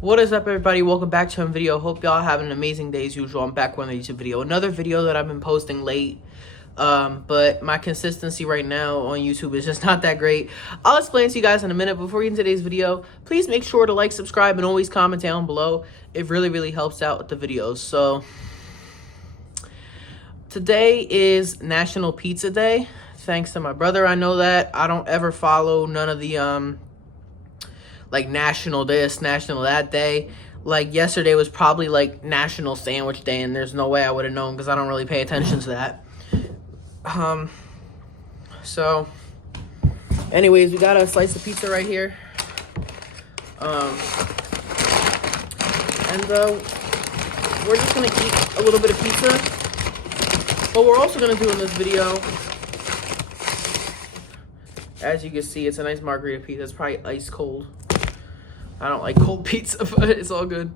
What is up, everybody? Welcome back to a video. Hope y'all having an amazing day as usual. I'm back with a YouTube video. Another video that I've been posting late, but my consistency right now on YouTube is just not that great. I'll explain to you guys in a minute. Before we get into today's video, please make sure to like, subscribe, and always comment down below. It really helps out with the videos. So today is National Pizza Day. Thanks to my brother, I know that. I don't ever follow none of the like national this, national that day. Like yesterday was probably like National Sandwich Day, and there's no way I would have known because I don't really pay attention to that. So anyways, we got a slice of pizza right here. And we're just gonna eat a little bit of pizza. What we're also gonna do in this video, as you can see, it's a nice margarita pizza. It's probably ice cold. I don't like cold pizza, but it's all good.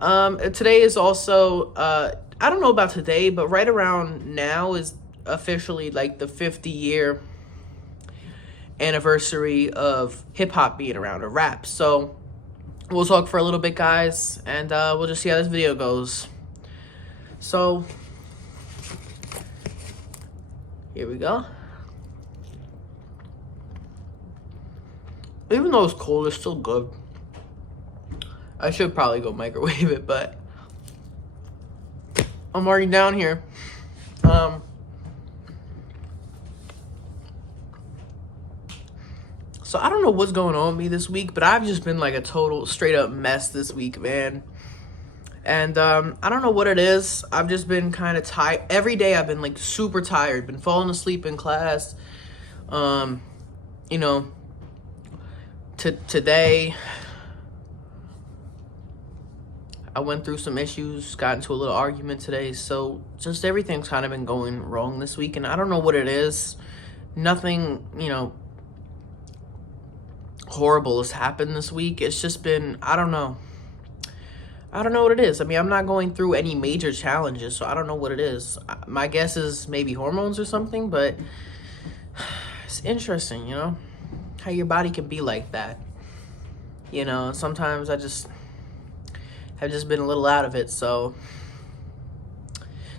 Today is also, I don't know about today, but right around now is officially like the 50-year anniversary of hip-hop being around, or rap. So we'll talk for a little bit, guys, and we'll just see how this video goes. So here we go. Even though it's cold, it's still good. I should probably go microwave it, but I'm already down here. So I don't know what's going on with me this week, but I've just been like a total straight up mess this week, man. And I don't know what it is. I've just been kind of tired. Every day I've been like super tired, been falling asleep in class. You know, today I went through some issues, got into a little argument today, so just everything's kind of been going wrong this week, and I don't know what it is. Nothing, you know, horrible has happened this week. It's just been, I don't know what it is. I mean, I'm not going through any major challenges, so I don't know what it is. My guess is maybe hormones or something, but it's interesting, you know, how your body can be like that. You know, sometimes I just have just been a little out of it, so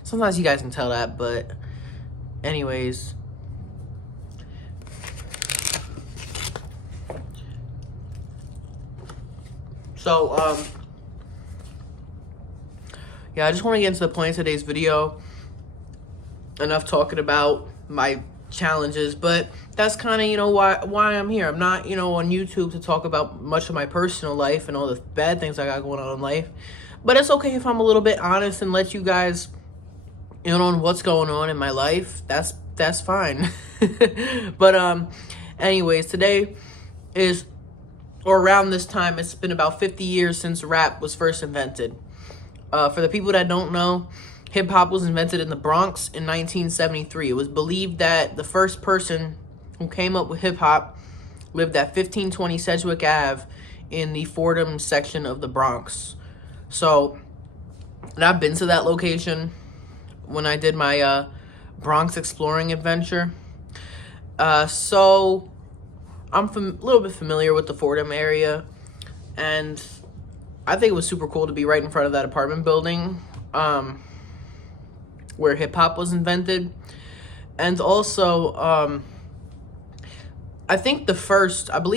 sometimes you guys can tell that, but anyways. So, yeah, I just want to get into the point of today's video. Enough talking about my challenges, but that's kind of, you know, why I'm here. I'm not, you know, on YouTube to talk about much of my personal life and all the bad things I got going on in life, but it's okay if I'm a little bit honest and let you guys in on what's going on in my life. That's fine. But anyways, today is, or around this time, it's been about 50 years since rap was first invented. For the people that don't know, hip-hop was invented in the Bronx in 1973. It was believed that the first person who came up with hip-hop lived at 1520 Sedgwick Av in the Fordham section of the Bronx. So, and I've been to that location when I did my Bronx exploring adventure. So, I'm a little bit familiar with the Fordham area, and I think it was super cool to be right in front of that apartment building where hip-hop was invented. And also, I believe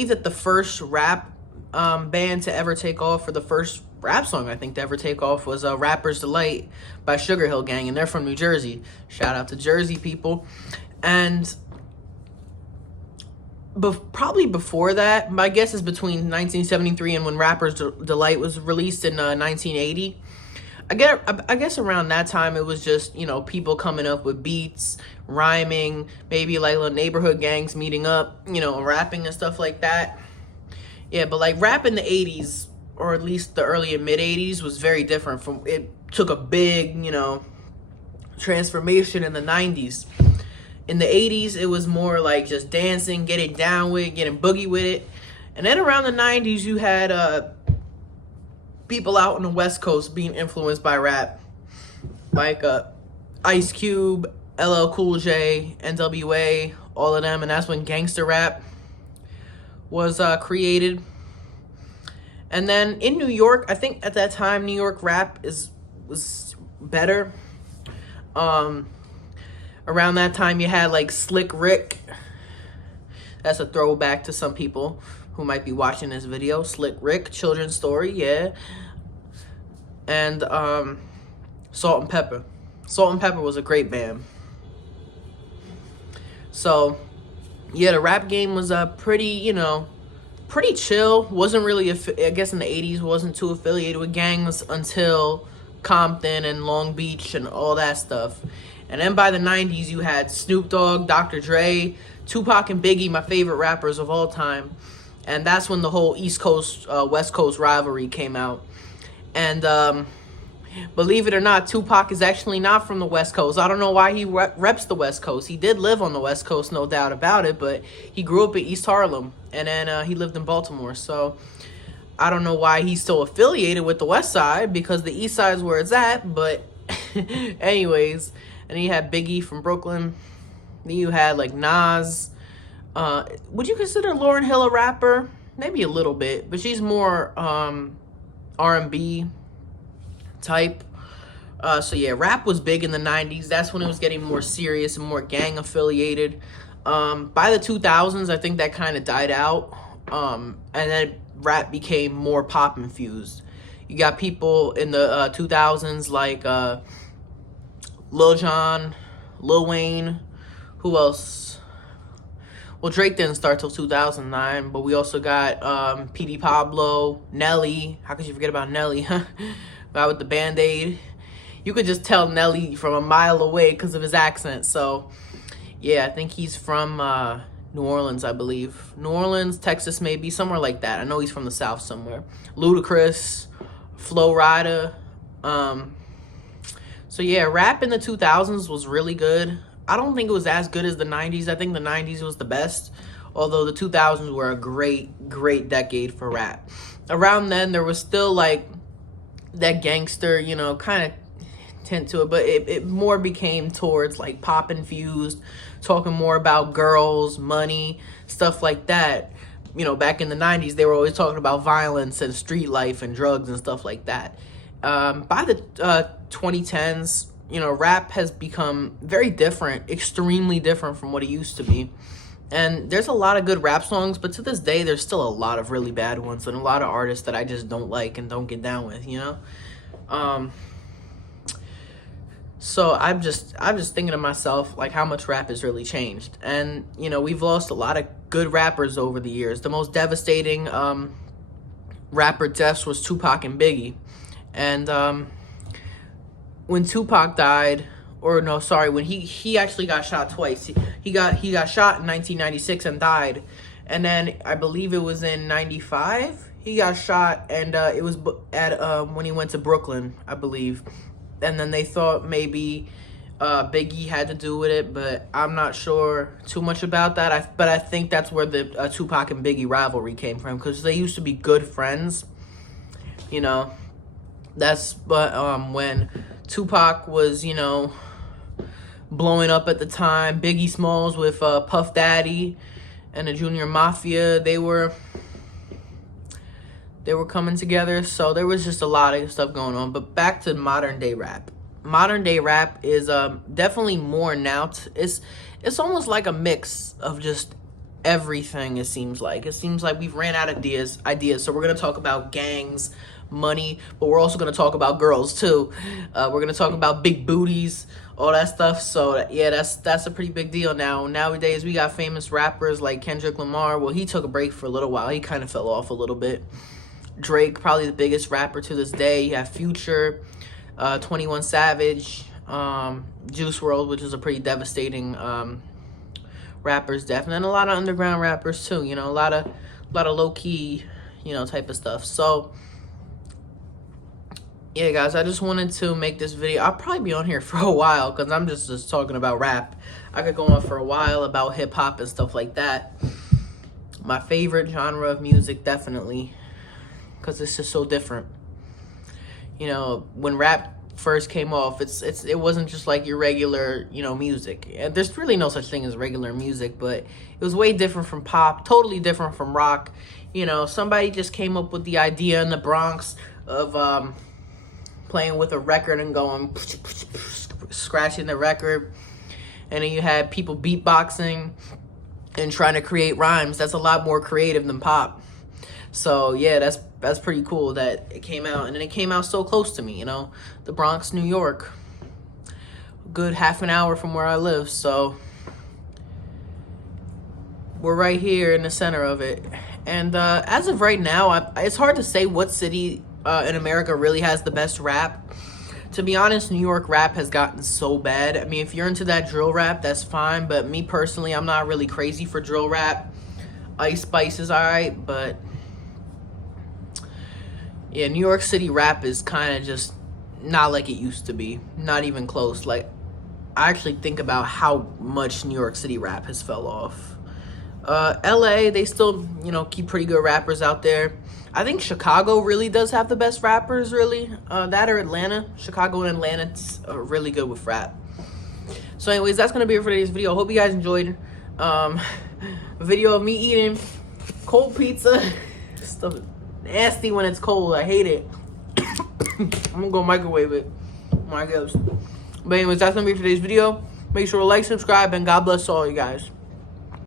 that the first rap band to ever take off, or the first rap song I think to ever take off, was Rapper's Delight by Sugarhill Gang, and they're from New Jersey. Shout out to Jersey people. And probably before that, my guess is between 1973 and when Rapper's Delight was released in 1980. I guess around that time it was just, you know, people coming up with beats, rhyming, maybe like little neighborhood gangs meeting up, you know, rapping and stuff like that. Yeah, but like rap in the 80s, or at least the early and mid 80s, was very different from, it took a big, you know, transformation in the 90s. In the 80s, it was more like just dancing, getting down with it, getting boogie with it. And then around the 90s, you had people out on the West Coast being influenced by rap. Like Ice Cube, LL Cool J, NWA, all of them. And that's when gangster rap was created. And then in New York, I think at that time, New York rap was better. Around that time, you had like Slick Rick. That's a throwback to some people who might be watching this video. Slick Rick, children's story, yeah. And Salt and Pepper. Salt and Pepper was a great band. So, yeah, the rap game was pretty, pretty chill. Wasn't really, I guess in the 80s, wasn't too affiliated with gangs until Compton and Long Beach and all that stuff. And then by the 90s, you had Snoop Dogg, Dr. Dre, Tupac and Biggie, my favorite rappers of all time. And that's when the whole East Coast, West Coast rivalry came out. And believe it or not, Tupac is actually not from the West Coast. I don't know why he reps the West Coast. He did live on the West Coast, no doubt about it, but he grew up in East Harlem, and then he lived in Baltimore. So I don't know why he's still affiliated with the West Side, because the East Side is where it's at. But anyways, and then you had Biggie from Brooklyn. Then you had like Nas. Would you consider Lauryn Hill a rapper? Maybe a little bit, but she's more R&B type. So yeah, rap was big in the 90s. That's when it was getting more serious and more gang affiliated. By the 2000s, I think that kind of died out. And then rap became more pop infused. You got people in the 2000s like Lil Jon, Lil Wayne. Who else? Well, Drake didn't start till 2009, but we also got PD Pablo, Nelly. How could you forget about Nelly? Guy with the Band-Aid. You could just tell Nelly from a mile away because of his accent. So, yeah, I think he's from New Orleans, I believe. New Orleans, Texas, maybe, somewhere like that. I know he's from the South somewhere. Ludacris, Flo Rida. So, yeah, rap in the 2000s was really good. I don't think it was as good as the 90s. I think the 90s was the best, although the 2000s were a great, great decade for rap. Around then, there was still, like, that gangster, kind of tint to it, but it more became towards, like, pop-infused, talking more about girls, money, stuff like that. Back in the 90s, they were always talking about violence and street life and drugs and stuff like that. By the 2010s, rap has become very different, extremely different from what it used to be. And there's a lot of good rap songs, but to this day, there's still a lot of really bad ones and a lot of artists that I just don't like and don't get down with, So I'm just thinking to myself, like, how much rap has really changed. And, we've lost a lot of good rappers over the years. The most devastating rapper deaths was Tupac and Biggie. And when Tupac died, or no, sorry, when he actually got shot twice. He got shot in 1996 and died. And then I believe it was in 95 he got shot, and it was at when he went to Brooklyn, I believe. And then they thought maybe Biggie had to do with it, but I'm not sure too much about that. But I think that's where the Tupac and Biggie rivalry came from, because they used to be good friends. That's when Tupac was, blowing up at the time. Biggie Smalls with Puff Daddy and the Junior Mafia, they were coming together. So there was just a lot of stuff going on. But back to modern day rap. Modern day rap is definitely more now. It's almost like a mix of just everything. It seems like we've ran out of ideas. So we're gonna talk about gangs, money, but we're also gonna talk about girls too. We're gonna talk about big booties, all that stuff. So yeah, that's a pretty big deal now. Nowadays we got famous rappers like Kendrick Lamar. Well, he took a break for a little while. He kind of fell off a little bit. Drake, probably the biggest rapper to this day. You have Future, 21 Savage, Juice WRLD, which is a pretty devastating rapper's death, and then a lot of underground rappers too. A lot of low key, type of stuff. So yeah, guys, I just wanted to make this video. I'll probably be on here for a while because I'm just talking about rap. I could go on for a while about hip hop and stuff like that. My favorite genre of music, definitely, because it's just so different. When rap first came off, it wasn't just like your regular, music. And there's really no such thing as regular music, but it was way different from pop, totally different from rock. you know, somebody just came up with the idea in the Bronx of playing with a record and going scratching the record, and then you had people beatboxing and trying to create rhymes. That's a lot more creative than pop. So yeah, that's pretty cool that it came out, and then it came out so close to me, you know, the Bronx, New York, good half an hour from where I live. So we're right here in the center of it. And as of right now, it's hard to say what city in America really has the best rap. To be honest, New York rap has gotten so bad. I mean, if you're into that drill rap, that's fine. But me personally, I'm not really crazy for drill rap. Ice Spice is alright, but yeah, New York City rap is kind of just not like it used to be. Not even close. Like, I actually think about how much New York City rap has fell off. LA, they still, you know, keep pretty good rappers out there. I think Chicago really does have the best rappers, really. That or Atlanta. Chicago and Atlanta are really good with rap. So anyways, that's going to be it for today's video. Hope you guys enjoyed a video of me eating cold pizza. Stuff is nasty when it's cold. I hate it. I'm going to go microwave it. My gosh. But anyways, that's going to be for today's video. Make sure to like, subscribe, and God bless all you guys.